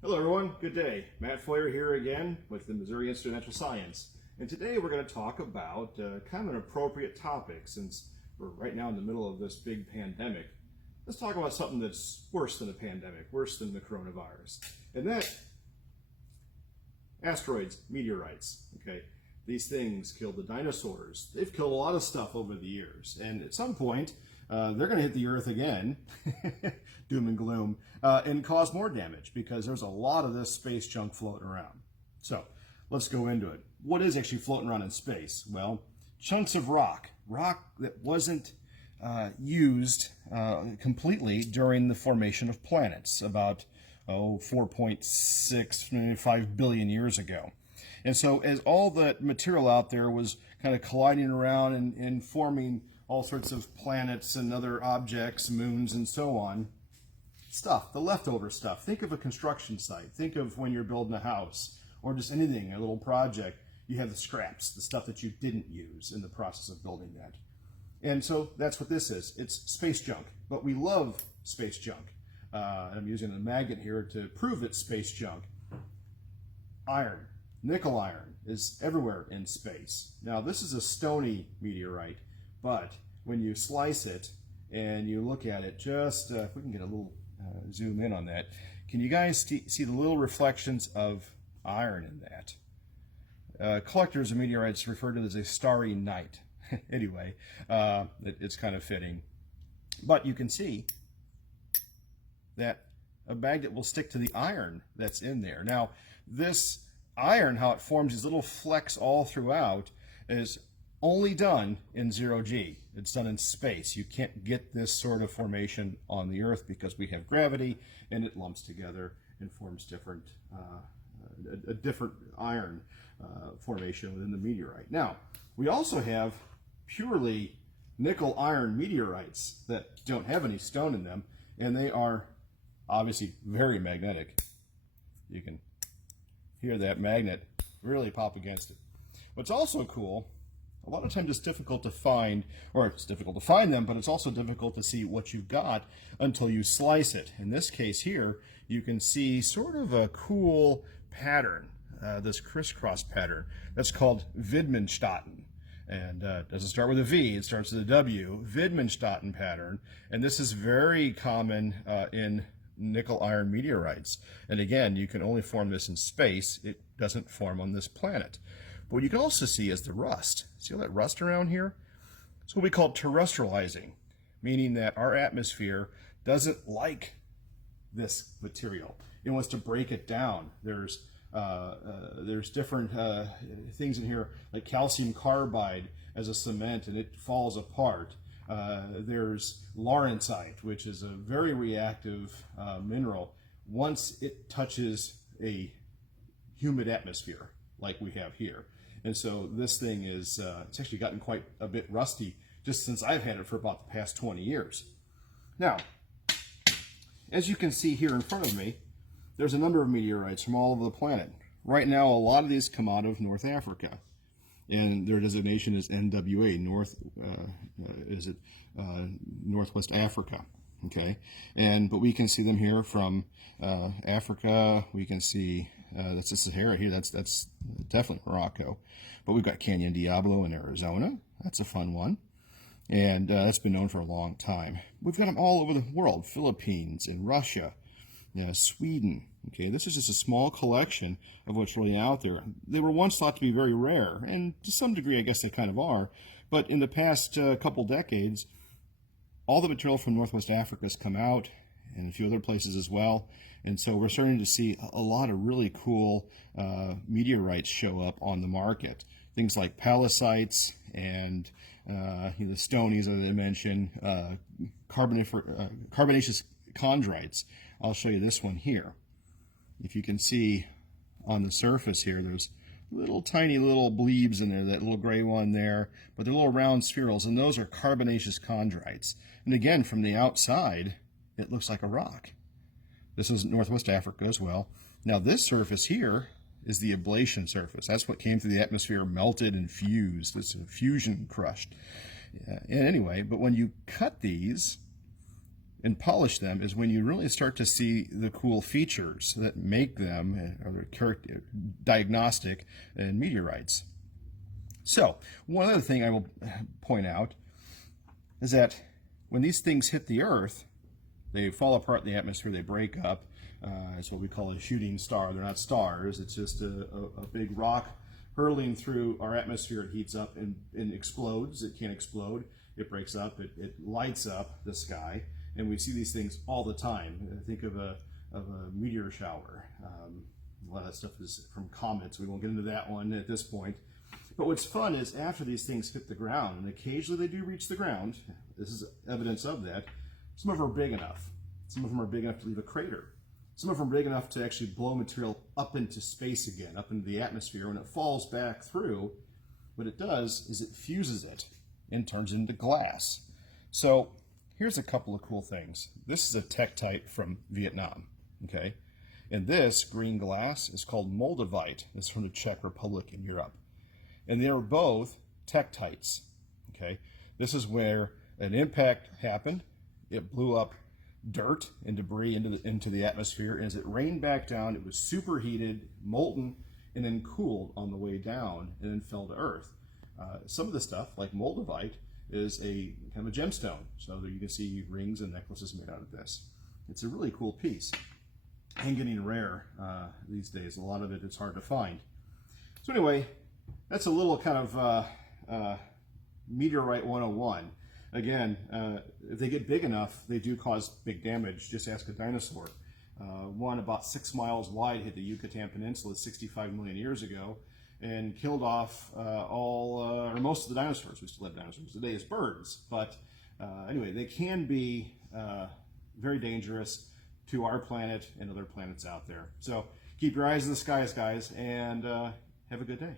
Hello everyone, good day. Matt Foyer here again with the Missouri Institute of Natural Science. And today we're going to talk about kind of an appropriate topic since we're right now in the middle of this big pandemic. Let's talk about something that's worse than a pandemic, worse than the coronavirus. And that, asteroids, meteorites, okay? These things killed the dinosaurs. They've killed a lot of stuff over the years. And at some point, they're going to hit the Earth again, doom and gloom, and cause more damage because there's a lot of this space junk floating around. So let's go into it. What is actually floating around in space? Well, chunks of rock that wasn't used completely during the formation of planets about 4.6, billion years ago. And so as all that material out there was kind of colliding around and forming all sorts of planets and other objects, moons and so on, the leftover stuff. Think of a construction site. Think of when you're building a house or just anything, a little project. You have the scraps, the stuff that you didn't use in the process of building that. And so that's what this is. It's space junk, but we love space junk. I'm using a magnet here to prove it's space junk. Iron, nickel iron, is everywhere in space. Now this is a stony meteorite, but when you slice it and you look at it, just if we can get a little zoom in on that, can you guys see the little reflections of iron in that? Collectors of meteorites refer to it as a starry night. Anyway, it's kind of fitting. But you can see that a magnet will stick to the iron that's in there. Now, this iron, how it forms these little flecks all throughout, is only done in 0G. It's done in space. You can't get this sort of formation on the Earth because we have gravity and it lumps together and forms a different iron formation within the meteorite. Now, we also have purely nickel iron meteorites that don't have any stone in them, and they are obviously very magnetic. You can hear that magnet really pop against it. What's also cool, a lot of times it's difficult to find, or it's difficult to find them, but it's also difficult to see what you've got until you slice it. In this case here, you can see sort of a cool pattern, this crisscross pattern. That's called Widmanstätten. And it doesn't start with a V, it starts with a W, Widmanstätten pattern. And this is very common in nickel iron meteorites. And again, you can only form this in space. It doesn't form on this planet. But what you can also see is the rust. See all that rust around here? It's what we call terrestrializing, meaning that our atmosphere doesn't like this material. It wants to break it down. There's different things in here, like calcium carbide as a cement, and it falls apart. There's lawrencite, which is a very reactive mineral once it touches a humid atmosphere like we have here. And so this thing is, it's actually gotten quite a bit rusty just since I've had it for about the past 20 years. Now, as you can see here in front of me, there's a number of meteorites from all over the planet. Right now, a lot of these come out of North Africa, and their designation is NWA, Northwest Africa. Okay, but we can see them here from Africa. We can see that's the Sahara here. That's definitely Morocco. But we've got Canyon Diablo in Arizona. That's a fun one, and that's been known for a long time. We've got them all over the world: Philippines and Russia, Sweden. Okay, this is just a small collection of what's really out there. They were once thought to be very rare, and to some degree, I guess they kind of are. But in the past couple decades, all the material from Northwest Africa has come out, and a few other places as well. And so we're starting to see a lot of really cool meteorites show up on the market. Things like pallasites and the stonies, as I mentioned, carbonaceous chondrites. I'll show you this one here. If you can see on the surface here, there's little tiny little bleebs in there, that little gray one there, but they're little round spherules, and those are carbonaceous chondrites. And again, from the outside, it looks like a rock. This is Northwest Africa as well. Now this surface here is the ablation surface. That's what came through the atmosphere, melted and fused. It's a fusion crushed. And anyway, but when you cut these, and polish them is when you really start to see the cool features that make them diagnostic in meteorites. So, one other thing I will point out is that when these things hit the Earth, they fall apart in the atmosphere, they break up. It's what we call a shooting star. They're not stars, it's just a big rock hurtling through our atmosphere. It heats up and explodes. It can't explode. It breaks up. It lights up the sky. And we see these things all the time. Think of a meteor shower. A lot of that stuff is from comets. We won't get into that one at this point. But what's fun is after these things hit the ground, and occasionally they do reach the ground, this is evidence of that, some of them are big enough. Some of them are big enough to leave a crater. Some of them are big enough to actually blow material up into space again, up into the atmosphere. When it falls back through, what it does is it fuses it and turns it into glass. So here's a couple of cool things. This is a tektite from Vietnam, okay? And this green glass is called moldavite. It's from the Czech Republic in Europe. And they're both tektites, okay? This is where an impact happened. It blew up dirt and debris into the atmosphere, and as it rained back down, it was superheated, molten, and then cooled on the way down, and then fell to Earth. Some of the stuff, like moldavite, is a kind of a gemstone, so that you can see rings and necklaces made out of this. It's a really cool piece, and getting rare these days. A lot of it is hard to find. So anyway, that's a little kind of Meteorite 101. Again, if they get big enough, they do cause big damage. Just ask a dinosaur. One about 6 miles wide hit the Yucatan Peninsula 65 million years ago and killed off or most of the dinosaurs. We still have dinosaurs today as birds. But anyway, they can be very dangerous to our planet and other planets out there. So keep your eyes in the skies, guys, and have a good day.